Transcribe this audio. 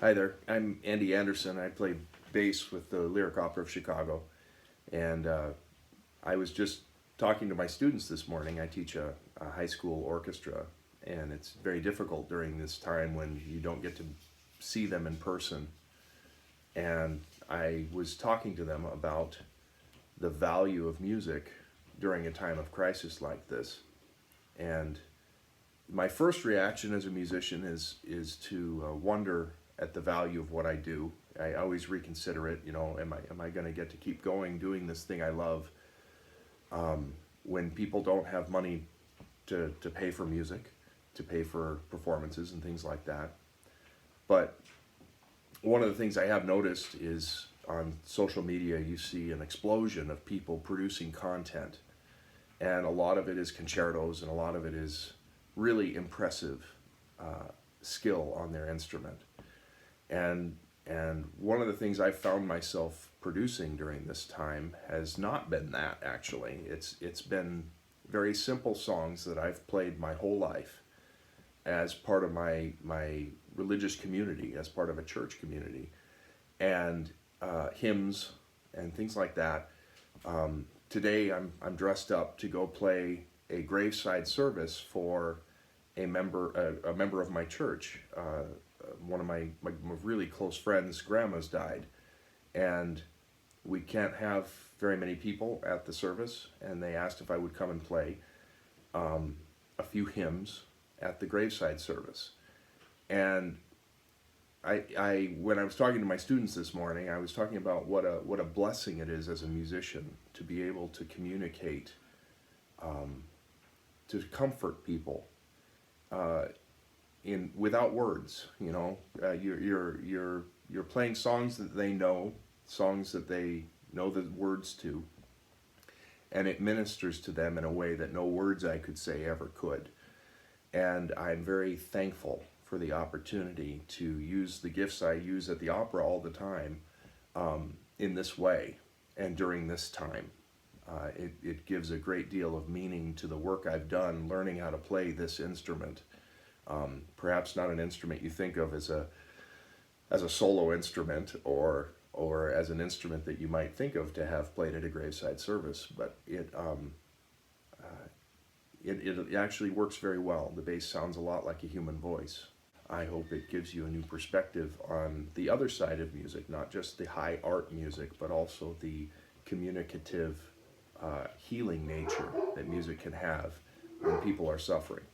Hi there, I'm Andy Anderson. I play bass with the Lyric Opera of Chicago. And I was just talking to my students this morning. I teach a high school orchestra, and it's very difficult during this time when you don't get to see them in person. And I was talking to them about the value of music during a time of crisis like this. And my first reaction as a musician is to wonder at the value of what I do. I always reconsider it. You know, am I going to get to keep going doing this thing I love when people don't have money to pay for music, to pay for performances and things like that. But one of the things I have noticed is on social media you see an explosion of people producing content, and a lot of it is concertos and a lot of it is really impressive skill on their instrument. And one of the things I've found myself producing during this time has not been that, actually. It's been very simple songs that I've played my whole life as part of my religious community, as part of a church community, and hymns and things like that. Today I'm dressed up to go play a graveside service for a member of my church. One of my really close friends' grandma's died, and we can't have very many people at the service, and they asked if I would come and play a few hymns at the graveside service. And when I was talking to my students this morning, I was talking about what a blessing it is as a musician to be able to communicate, to comfort people in without words. You know, you're playing songs that they know, songs that they know the words to, and it ministers to them in a way that no words I could say ever could. And I'm very thankful for the opportunity to use the gifts I use at the opera all the time in this way and during this time. It gives a great deal of meaning to the work I've done learning how to play this instrument. Perhaps not an instrument you think of as a solo instrument or as an instrument that you might think of to have played at a graveside service, but it actually works very well. The bass sounds a lot like a human voice. I hope it gives you a new perspective on the other side of music, not just the high art music, but also the communicative, healing nature that music can have when people are suffering.